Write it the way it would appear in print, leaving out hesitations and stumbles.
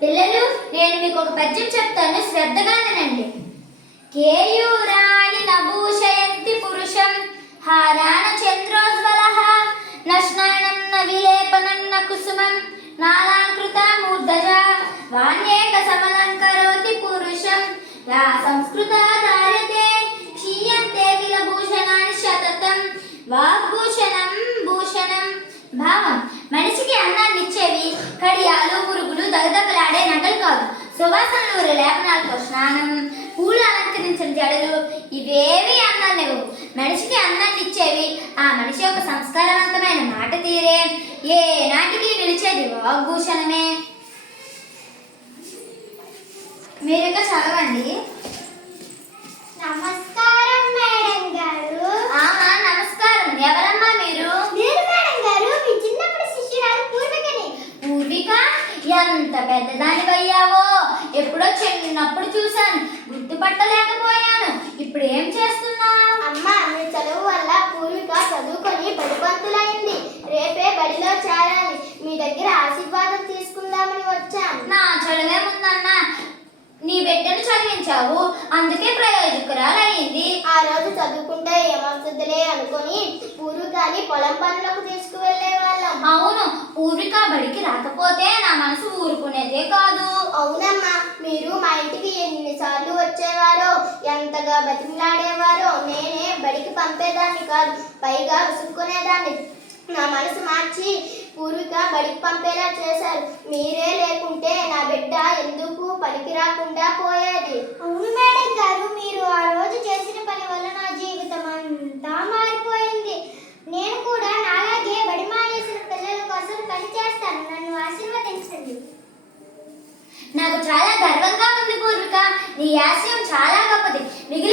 పిల్లలు, నేను మీకు ఒక పద్యం చెప్తాను, శ్రద్ధగా వినండి. కేయూరాణి నభూషయంతి పురుషం హారాన చంద్రోజ్వలః నశ్నానం న విలేపనం న కుసుమం నాలాంకృత మూర్ధజ వాణ్యేక సమలంకరోతి పురుషం యా సంస్కృత ధార్యతే క్షీయంతే కిల భూషణాని శతతం వాగ్భూషణం భూషణం. భావం: మనిషికి అన్నాన్ని ఇచ్చేవి కడియాలు, పురుగులు, దగదగలాడే నగలు కాదు. సువాసనలు, లేపనాలతో స్నానం, పూలు అలంకరించిన జడలు ఇవేవి అన్నాన్ని ఇవ్వవు. మనిషికి అన్నాన్ని ఇచ్చేవి ఆ మనిషి యొక్క సంస్కారవంతమైన మాట తీరే. ఏ నాటికి నిలిచేది వాగ్భూషణమే. మీరిక చదవండి. నమస్కారం మేడం గారు. నమస్కారం. ఎవరమ్మా మీరు? నేను మేడం గారు, మీ చిన్నప్పుడు శిష్యురాలు పూర్వికని. పూర్విక? ఎంత పెద్దదానివయ్యావో! ఎప్పుడో చిన్నప్పుడు చూశాను, గుర్తుపట్టలేకపోయాను. ఇప్పుడు ఏం చేస్తున్నావు? అమ్మా, మీ చదువు వల్ల పూర్విక చదువుకొని బడిపంతులైంది. రేపే బడిలో చేరాలి. మీ దగ్గర ఆశీర్వాదం తీసుకుందామని వచ్చాను. నా చదువే ముందన్నా, నీ బిడ్డను చదివించావు, అందుకే ప్రయోజకురాలయ్యింది. ఆ రోజు చదువుకుంటే ఏమవుతుందిలే అనుకుని పూర్వికని పొలం పనులకు తీసుకువెళ్లే వాళ్ళం. అవును, పూర్విక బడికి రాకపోతే నా మనసు ఊరుకునేదే కాదు. అవునమ్మా, మీరు మా ఇంటికి ఎన్నిసార్లు వచ్చేవారో, ఎంతగా బతిమలాడేవారో. నేనే బడికి పంపేదాన్ని కాదు, పైగా విసుక్కునేదాన్ని. నా మనసు మార్చి పూర్విక బడికి పంపేలా చేశారు. మీరే లేకుంటే నా బిడ్డ ఎందుకు పనికి రాకుండా పోయేది. అవును మేడం గారు, మీరు ఆ రోజు చేసిన పని వల్ల నా జీవితం అంతా మారిపోయింది. నేను కూడా నాలాగే బడి మానేసిన పిల్లల కోసం పని చేస్తాను. నన్ను ఆశీర్వదించండి. నాకు చాలా గర్వంగా ఉంది పూర్విక. నీ ఆశయం చాలా గొప్పది. మిగిలిన